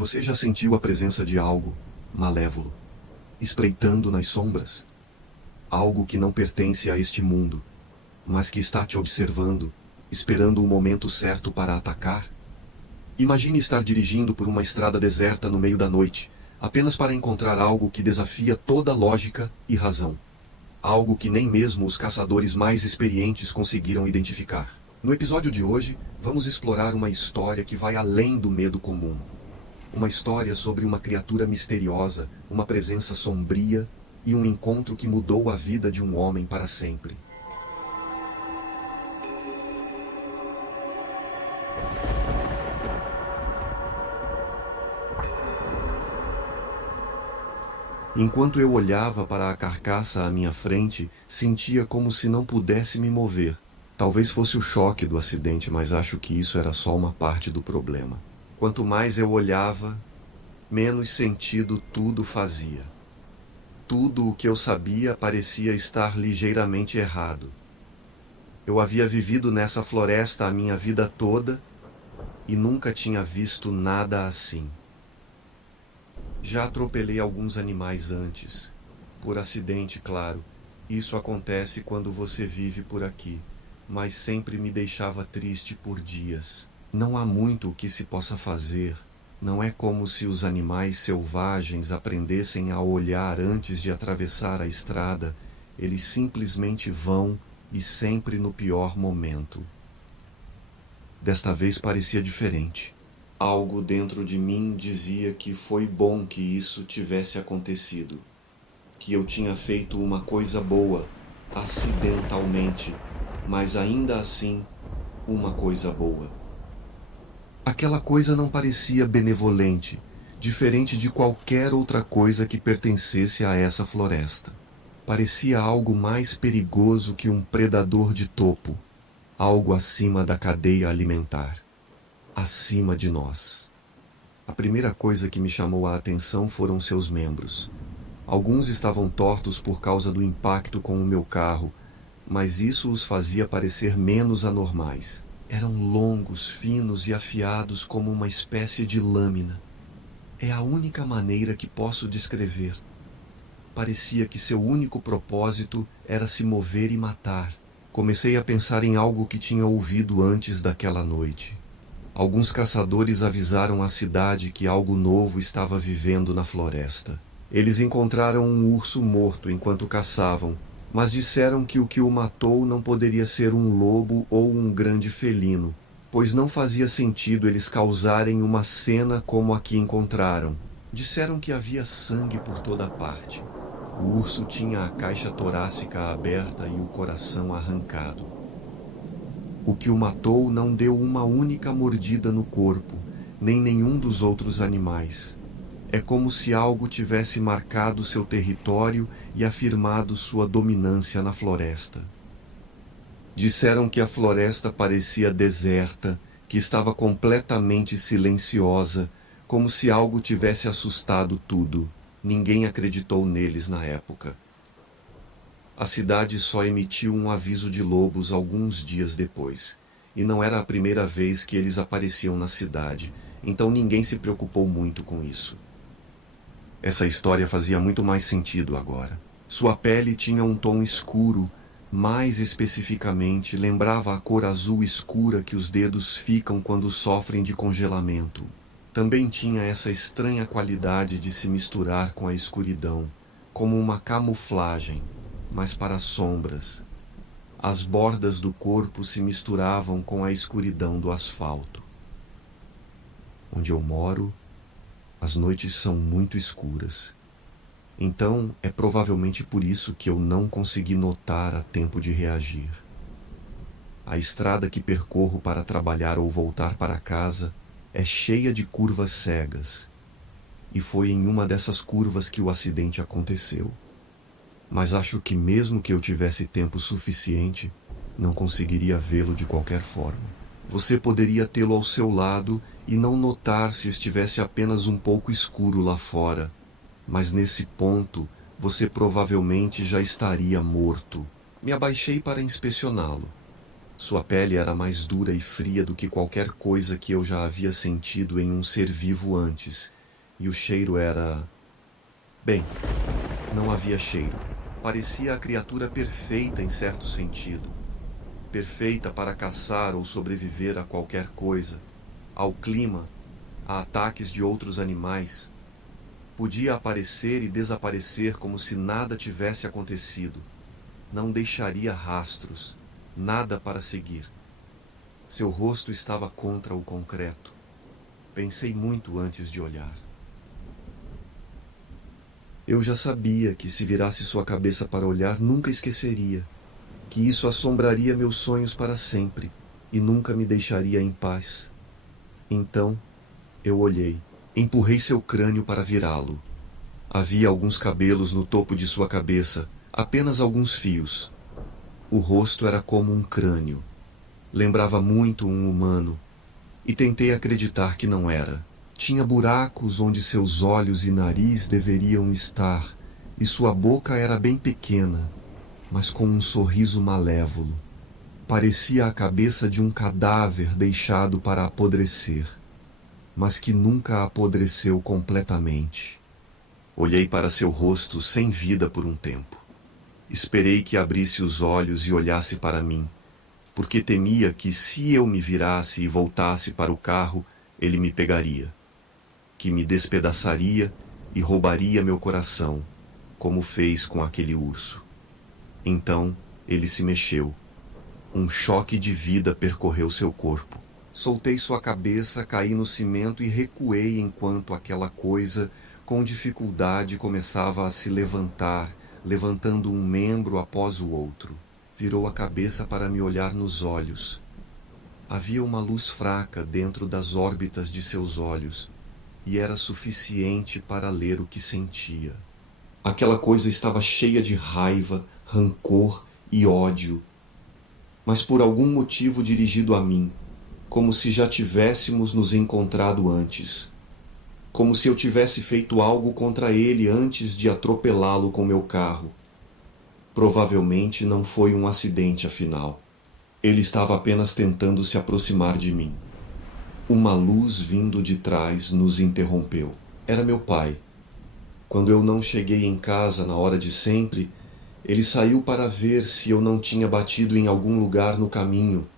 Você já sentiu a presença de algo malévolo, espreitando nas sombras? Algo que não pertence a este mundo, mas que está te observando, esperando o momento certo para atacar? Imagine estar dirigindo por uma estrada deserta no meio da noite, apenas para encontrar algo que desafia toda lógica e razão. Algo que nem mesmo os caçadores mais experientes conseguiram identificar. No episódio de hoje, vamos explorar uma história que vai além do medo comum. Uma história sobre uma criatura misteriosa, uma presença sombria e um encontro que mudou a vida de um homem para sempre. Enquanto eu olhava para a carcaça à minha frente, sentia como se não pudesse me mover. Talvez fosse o choque do acidente, mas acho que isso era só uma parte do problema. Quanto mais eu olhava, menos sentido tudo fazia. Tudo o que eu sabia parecia estar ligeiramente errado. Eu havia vivido nessa floresta a minha vida toda e nunca tinha visto nada assim. Já atropelei alguns animais antes. Por acidente, claro. Isso acontece quando você vive por aqui, mas sempre me deixava triste por dias. Não há muito o que se possa fazer. Não é como se os animais selvagens aprendessem a olhar antes de atravessar a estrada. Eles simplesmente vão e sempre no pior momento. Desta vez parecia diferente. Algo dentro de mim dizia que foi bom que isso tivesse acontecido. Que eu tinha feito uma coisa boa, acidentalmente, mas ainda assim, uma coisa boa. Aquela coisa não parecia benevolente, diferente de qualquer outra coisa que pertencesse a essa floresta. Parecia algo mais perigoso que um predador de topo, algo acima da cadeia alimentar, acima de nós. A primeira coisa que me chamou a atenção foram seus membros. Alguns estavam tortos por causa do impacto com o meu carro, mas isso os fazia parecer menos anormais. Eram longos, finos e afiados como uma espécie de lâmina. É a única maneira que posso descrever. Parecia que seu único propósito era se mover e matar. Comecei a pensar em algo que tinha ouvido antes daquela noite. Alguns caçadores avisaram a cidade que algo novo estava vivendo na floresta. Eles encontraram um urso morto enquanto caçavam, mas disseram que o o matou não poderia ser um lobo ou um grande felino, pois não fazia sentido eles causarem uma cena como a que encontraram. Disseram que havia sangue por toda parte. O urso tinha a caixa torácica aberta e o coração arrancado. O que o matou não deu uma única mordida no corpo, nem nenhum dos outros animais. É como se algo tivesse marcado seu território e afirmado sua dominância na floresta. Disseram que a floresta parecia deserta, que estava completamente silenciosa, como se algo tivesse assustado tudo. Ninguém acreditou neles na época. A cidade só emitiu um aviso de lobos alguns dias depois, e não era a primeira vez que eles apareciam na cidade, então ninguém se preocupou muito com isso. Essa história fazia muito mais sentido agora. Sua pele tinha um tom escuro, mais especificamente lembrava a cor azul escura que os dedos ficam quando sofrem de congelamento. Também tinha essa estranha qualidade de se misturar com a escuridão, como uma camuflagem, mas para sombras. As bordas do corpo se misturavam com a escuridão do asfalto. Onde eu moro, as noites são muito escuras. Então, é provavelmente por isso que eu não consegui notar a tempo de reagir. A estrada que percorro para trabalhar ou voltar para casa é cheia de curvas cegas. E foi em uma dessas curvas que o acidente aconteceu. Mas acho que mesmo que eu tivesse tempo suficiente, não conseguiria vê-lo de qualquer forma. Você poderia tê-lo ao seu lado e não notar se estivesse apenas um pouco escuro lá fora, mas nesse ponto você provavelmente já estaria morto. Me abaixei para inspecioná-lo. Sua pele era mais dura e fria do que qualquer coisa que eu já havia sentido em um ser vivo antes, e o cheiro era... Bem, não havia cheiro. Parecia a criatura perfeita em certo sentido. Perfeita para caçar ou sobreviver a qualquer coisa, ao clima, a ataques de outros animais. Podia aparecer e desaparecer como se nada tivesse acontecido. Não deixaria rastros, nada para seguir. Seu rosto estava contra o concreto. Pensei muito antes de olhar. Eu já sabia que se virasse sua cabeça para olhar, nunca esqueceria, que isso assombraria meus sonhos para sempre e nunca me deixaria em paz. Então, eu olhei, empurrei seu crânio para virá-lo. Havia alguns cabelos no topo de sua cabeça, apenas alguns fios. O rosto era como um crânio. Lembrava muito um humano, e tentei acreditar que não era. Tinha buracos onde seus olhos e nariz deveriam estar, e sua boca era bem pequena, mas com um sorriso malévolo. Parecia a cabeça de um cadáver deixado para apodrecer, mas que nunca apodreceu completamente. Olhei para seu rosto sem vida por um tempo. Esperei que abrisse os olhos e olhasse para mim, porque temia que, se eu me virasse e voltasse para o carro, ele me pegaria, que me despedaçaria e roubaria meu coração, como fez com aquele urso. Então ele se mexeu. Um choque de vida percorreu seu corpo. Soltei sua cabeça, caí no cimento e recuei enquanto aquela coisa, com dificuldade, começava a se levantar, levantando um membro após o outro. Virou a cabeça para me olhar nos olhos. Havia uma luz fraca dentro das órbitas de seus olhos, e era suficiente para ler o que sentia. Aquela coisa estava cheia de raiva, rancor e ódio, mas por algum motivo dirigido a mim, como se já tivéssemos nos encontrado antes. Como se eu tivesse feito algo contra ele antes de atropelá-lo com meu carro. Provavelmente não foi um acidente, afinal. Ele estava apenas tentando se aproximar de mim. Uma luz vindo de trás nos interrompeu. Era meu pai. Quando eu não cheguei em casa na hora de sempre, ele saiu para ver se eu não tinha batido em algum lugar no caminho,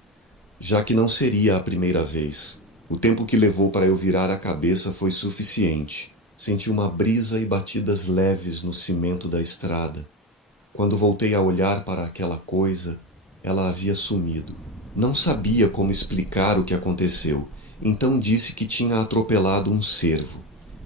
já que não seria a primeira vez. O tempo que levou para eu virar a cabeça foi suficiente. Senti uma brisa e batidas leves no cimento da estrada. Quando voltei a olhar para aquela coisa, ela havia sumido. Não sabia como explicar o que aconteceu, então disse que tinha atropelado um cervo.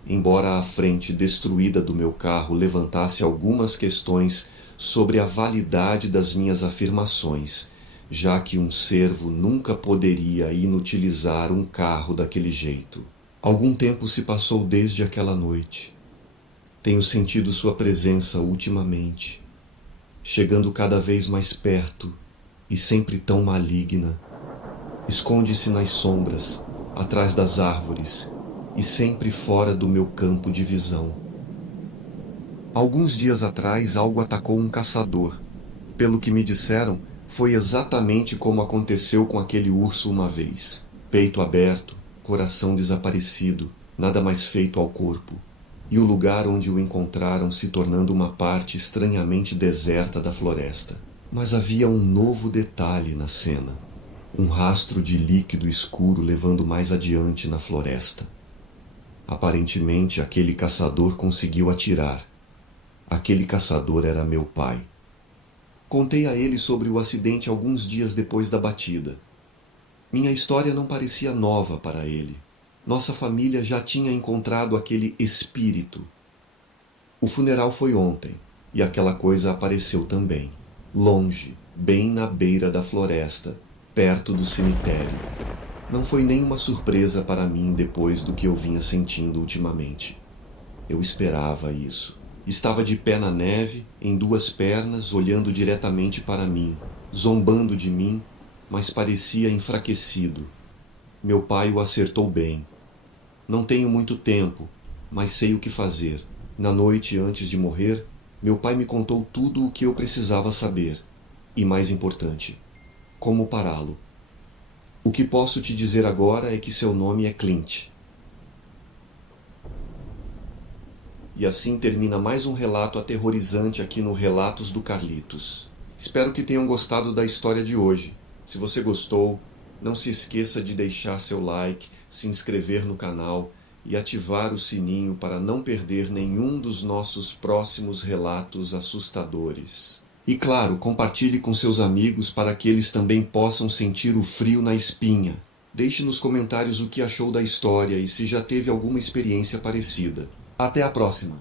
Embora a frente destruída do meu carro levantasse algumas questões sobre a validade das minhas afirmações, já que um cervo nunca poderia inutilizar um carro daquele jeito. Algum tempo se passou desde aquela noite. Tenho sentido sua presença ultimamente, chegando cada vez mais perto e sempre tão maligna. Esconde-se nas sombras, atrás das árvores e sempre fora do meu campo de visão. Alguns dias atrás, algo atacou um caçador. Pelo que me disseram, foi exatamente como aconteceu com aquele urso uma vez. Peito aberto, coração desaparecido, nada mais feito ao corpo. E o lugar onde o encontraram se tornando uma parte estranhamente deserta da floresta. Mas havia um novo detalhe na cena. Um rastro de líquido escuro levando mais adiante na floresta. Aparentemente, aquele caçador conseguiu atirar. Aquele caçador era meu pai. Contei a ele sobre o acidente alguns dias depois da batida. Minha história não parecia nova para ele. Nossa família já tinha encontrado aquele espírito. O funeral foi ontem, e aquela coisa apareceu também. Longe, bem na beira da floresta, perto do cemitério. Não foi nenhuma surpresa para mim depois do que eu vinha sentindo ultimamente. Eu esperava isso. Estava de pé na neve, em duas pernas, olhando diretamente para mim, zombando de mim, mas parecia enfraquecido. Meu pai o acertou bem. Não tenho muito tempo, mas sei o que fazer. Na noite antes de morrer, meu pai me contou tudo o que eu precisava saber. E mais importante, Como pará-lo? O que posso te dizer agora é que seu nome é Clint. E assim termina mais um relato aterrorizante aqui no Relatos do Carlitos. Espero que tenham gostado da história de hoje. Se você gostou, não se esqueça de deixar seu like, se inscrever no canal e ativar o sininho para não perder nenhum dos nossos próximos relatos assustadores. E claro, compartilhe com seus amigos para que eles também possam sentir o frio na espinha. Deixe nos comentários o que achou da história e se já teve alguma experiência parecida. Até a próxima!